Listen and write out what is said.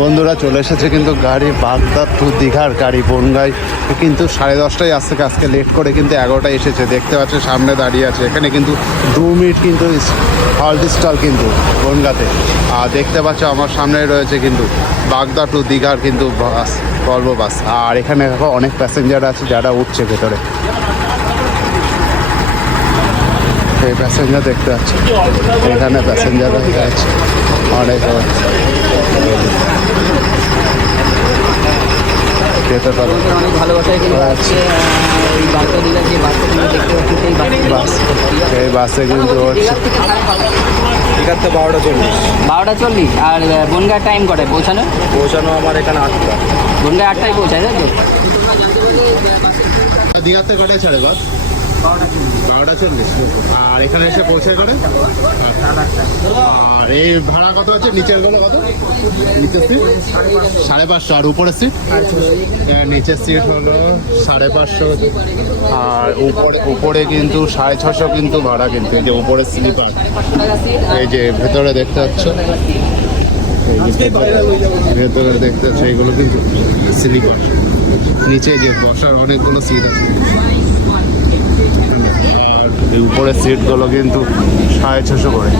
বন্ধুরা চলে এসেছে কিন্তু গাড়ি বাগদা টু দীঘার গাড়ি বনগাঁয় কিন্তু 10:30টায় আসছে, আজকে লেট করে কিন্তু 11টায় এসেছে। দেখতে পাচ্ছে সামনে দাঁড়িয়ে আছে, এখানে কিন্তু 2 মিনিট কিন্তু হল্ট স্টল কিন্তু বনগাঁতে। আর দেখতে পাচ্ছ আমার সামনে রয়েছে কিন্তু বাগদা টু দীঘার কিন্তু বাস, ভলভো বাস। আর এখানে দেখো অনেক প্যাসেঞ্জার আছে যারা উঠছে ভেতরে। এই প্যাসেঞ্জার দেখতে পাচ্ছি, এখানে প্যাসেঞ্জার হয়ে আছে অনেক। খেতে পারে অনেক ভালোবাসা কিন্তু আজকে এই বাসটা দিলে যে বাসটা তুমি দেখতে পাচ্ছ সেই বাস, এই বাসে কিন্তু হচ্ছে দীঘার তো 12:40 আর বনগাঁ টাইম কটায় পৌঁছানো আমার এখানে 8টা। বনগাঁ 8টায় পৌঁছায় তাই তো? দীঘাতে কটায় ছাড়ে বাস? 12:40। আর এখানে এসে পৌঁছায় করে। আর এই ভাড়া কত আছে? নিচের গুলো কত? নিচের সিট 550 আর উপরের সিট? নিচের সিট হলো 550। আর উপরে কিন্তু 650 কিন্তু ভাড়া কিন্তু। এই যে উপরের স্লিপার, এই যে ভেতরে দেখতে পাচ্ছ, ভেতরে দেখতে পাচ্ছ এইগুলো কিন্তু স্লিপার। নিচে যে বসার অনেকগুলো সিট আছে। আর এই উপরের সিটগুলো কিন্তু 650 করে।